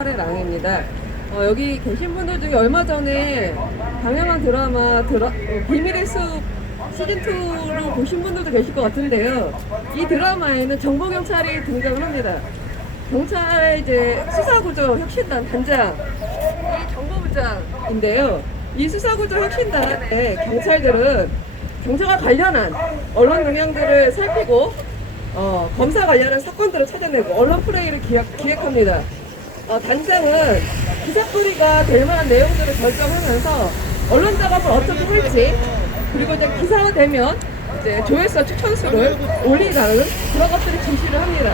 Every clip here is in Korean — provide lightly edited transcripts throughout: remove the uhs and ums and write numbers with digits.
랑입니다. 여기 계신 분들 중에 얼마 전에 방영한 드라마 비밀의 숲 시즌2를 보신 분들도 계실 것 같은데요. 이 드라마에는 정보경찰이 등장을 합니다. 경찰의 이제 수사구조 혁신단 단장이 정보부장인데요. 이 수사구조 혁신단의 경찰들은 경찰과 관련한 언론 동향들을 살피고 검사 관련한 사건들을 찾아내고 언론 플레이를 기획합니다. 단장은 기사거리가 될 만한 내용들을 결정하면서 언론 작업을 어떻게 할지, 그리고 이제 기사화되면 이제 조회수 추천수를 올리라는 그런 것들을 지시를 합니다.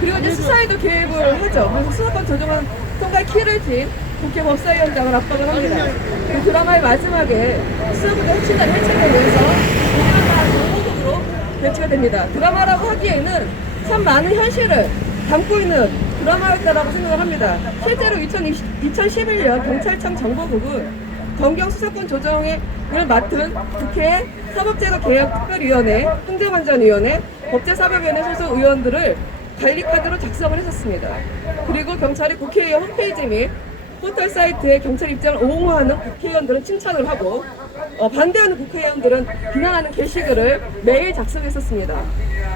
그리고 이제 수사에도 개입을 하죠. 그래서 수사권 조정안 통과의 키를 쥔 국회 법사위원장을 압박을 합니다. 그 드라마의 마지막에 수사부대 혁신단이 해체되면서 드라마 공모극으로 배치가 됩니다. 드라마라고 하기에는 참 많은 현실을 담고 있는 드라마였다라고 생각을 합니다. 실제로 2011년 경찰청 정보국은 검경 수사권 조정을 맡은 국회 사법제도개혁특별위원회, 행정안전위원회, 법제사법위원회 소속 의원들을 관리카드로 작성을 했었습니다. 그리고 경찰이 국회의원 홈페이지 및 포털 사이트에 경찰 입장을 옹호하는 국회의원들은 칭찬을 하고 반대하는 국회의원들은 비난하는 게시글을 매일 작성했었습니다.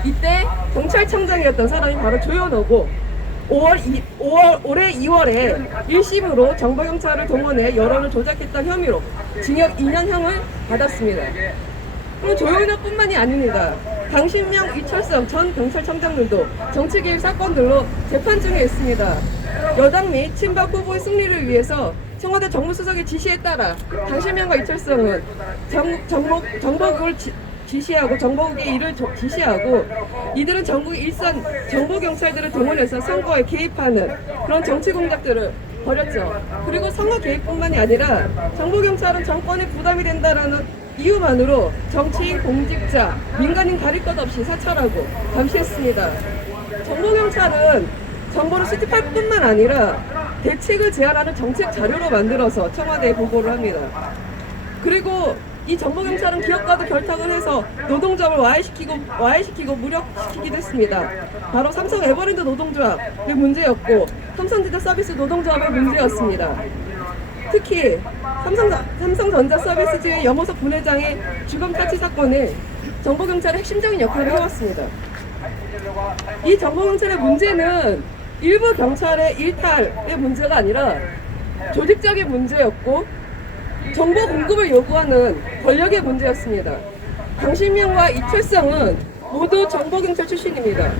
이때 경찰청장이었던 사람이 바로 조현호고 올해 2월에 1심으로 정보경찰을 동원해 여론을 조작했다는 혐의로 징역 2년형을 받았습니다. 그럼 조현호뿐만이 아닙니다. 강신명, 이철성 전 경찰청장들도 정치개입 사건들로 재판 중에 있습니다. 여당 및 친박 후보의 승리를 위해서 청와대 정무수석의 지시에 따라 강신명과 이철성은 정보국을 지시하고 정보국의 일을 지시하고, 이들은 전국의 일선 정보경찰들을 동원해서 선거에 개입하는 그런 정치 공작들을 벌였죠. 그리고 선거 개입뿐만이 아니라 정보경찰은 정권에 부담이 된다는 이유만으로 정치인, 공직자, 민간인 가릴 것 없이 사찰하고 감시했습니다. 정보경찰은 정보를 수집할 뿐만 아니라 대책을 제안하는 정책 자료로 만들어서 청와대에 보고를 합니다. 그리고 이 정보경찰은 기업과도 결탁을 해서 노동조합을 와해시키고 무력시키기도 했습니다. 바로 삼성 에버랜드 노동조합의 문제였고, 삼성전자 서비스 노동조합의 문제였습니다. 특히 삼성전자 서비스지의 염호석 부회장의 주검 타치 사건은 정보경찰의 핵심적인 역할을 해왔습니다. 이 정보경찰의 문제는 일부 경찰의 일탈의 문제가 아니라 조직적인 문제였고, 정보 공급을 요구하는 권력의 문제였습니다. 강신명과 이철성은 모두 정보경찰 출신입니다.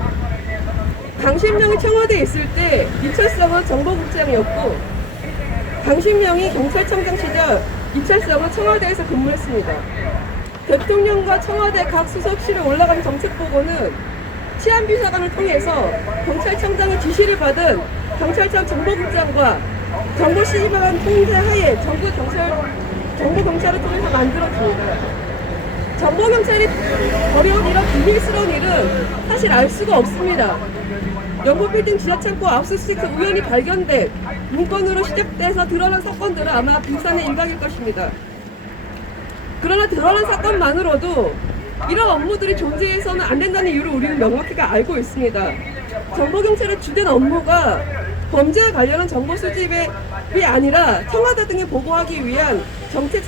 강신명이 청와대에 있을 때 이철성은 정보국장이었고, 강신명이 경찰청장 시절 이철성은 청와대에서 근무했습니다. 대통령과 청와대 각 수석실에 올라간 정책보고는 치안비서관을 통해서 경찰청장의 지시를 받은 경찰청 정보국장과 정보시집관 통제하에 정보경찰을 통해서 만들어집니다. 정보경찰이 벌여온 이런 비밀스러운 일은 사실 알 수가 없습니다. 연구빌딩 지하창고 압수수색 우연히 발견된 문건으로 시작돼서 드러난 사건들은 아마 빙산의 일각일 것입니다. 그러나 드러난 사건만으로도 이런 업무들이 존재해서는 안 된다는 이유를 우리는 명확하게 알고 있습니다. 정보경찰의 주된 업무가 범죄에 관련한 정보 수집이 아니라 청와대 등에 보고하기 위한 정책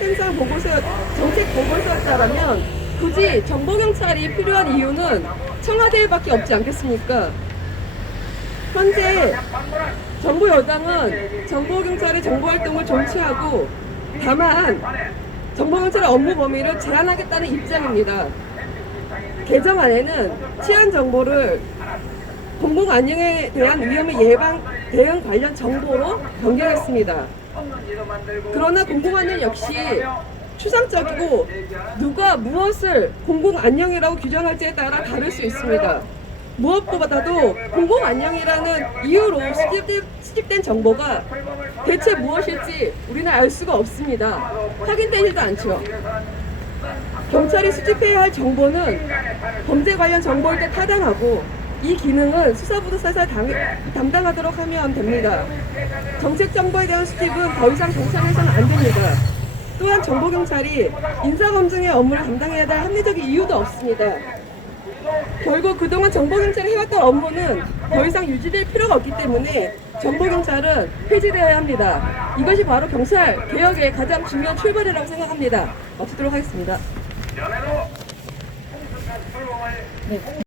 보고서였다라면 굳이 정보경찰이 필요한 이유는 청와대밖에 없지 않겠습니까? 현재 정부 여당은 정보경찰의 정보활동을 정치하고, 다만 정보경찰의 업무 범위를 제한하겠다는 입장입니다. 개정안에는 치안 정보를 공공 안녕에 대한 위험의 예방, 대응 관련 정보로 변경했습니다. 그러나 공공 안녕 역시 추상적이고 누가 무엇을 공공 안녕이라고 규정할지에 따라 다를 수 있습니다. 무엇보다도 공공 안녕이라는 이유로 수집된 정보가 대체 무엇일지 우리는 알 수가 없습니다. 확인되지도 않죠. 경찰이 수집해야 할 정보는 범죄 관련 정보일 때 타당하고, 이 기능은 수사부도사에서 담당하도록 하면 됩니다. 정책 정보에 대한 수집은 더 이상 경찰에서는 안 됩니다. 또한 정보경찰이 인사검증의 업무를 담당해야 될 합리적인 이유도 없습니다. 결국 그동안 정보경찰이 해왔던 업무는 더 이상 유지될 필요가 없기 때문에 정보경찰은 폐지되어야 합니다. 이것이 바로 경찰 개혁의 가장 중요한 출발이라고 생각합니다. 마치도록 하겠습니다. 네.